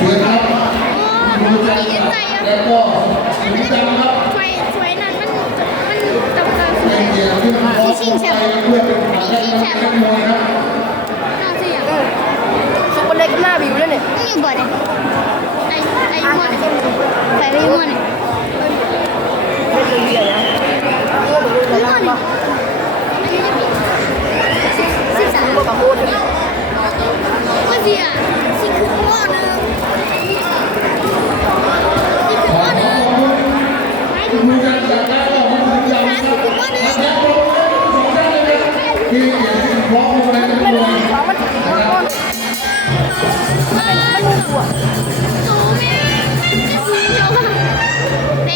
สวยครับดูใจแล้วก็ดูใจครับสวยสวยนั้นมันมันจำเป็นสวยที่ชิงแชมป์อันนี้ชิงแชมป์น่าเะอย่างเขาเป็นเล็กหน้าบิวเลยเนี่ยนี่อยู่บ่อเนี่ยไอ้ไอ้มอนใส่ไปมอนเนี่ย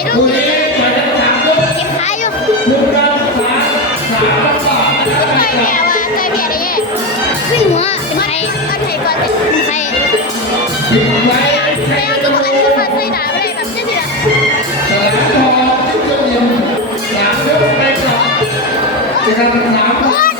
ดูเก็บขาอยู่ก็เคยเบียว่ะเคยเบียได้แย่ขึ้นหัวเป็นใครก็ใคก่อนเป็นใครแต่เอาทุกคนทุกคนใส่หนาไม่ได้แบบเจ๊สิล่ะจะทำน้ำ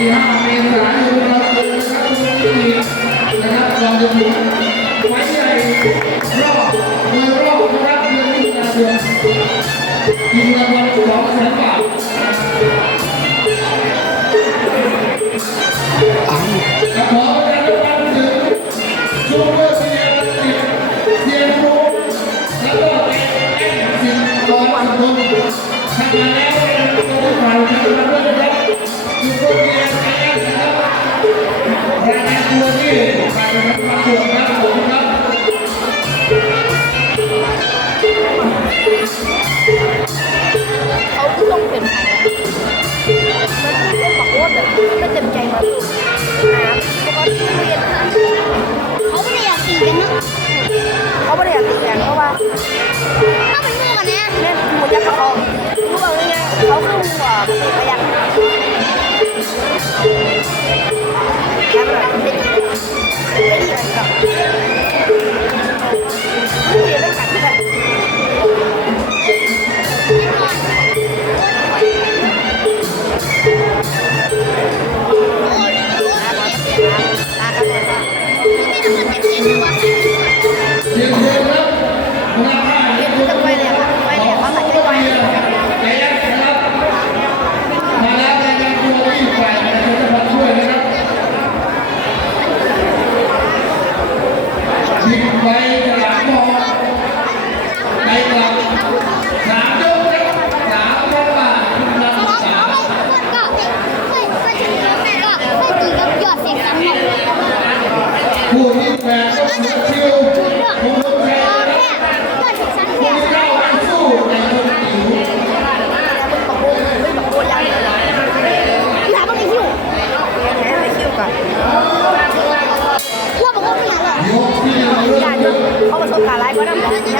ที่ห้าเมษายนครับนะครับที่นะครับลองดูไว้ใหรอบมวยรอบนะครับเดือนมิถุนายนยิงรางวัลสองแสนบาทครับอรับรางวัลถึงซูเปอร์เซียเซีนโรแล้วก็เอ็นเซียนร้อยสิบหกทำมาแล้ ขครับขอบคุณครับ para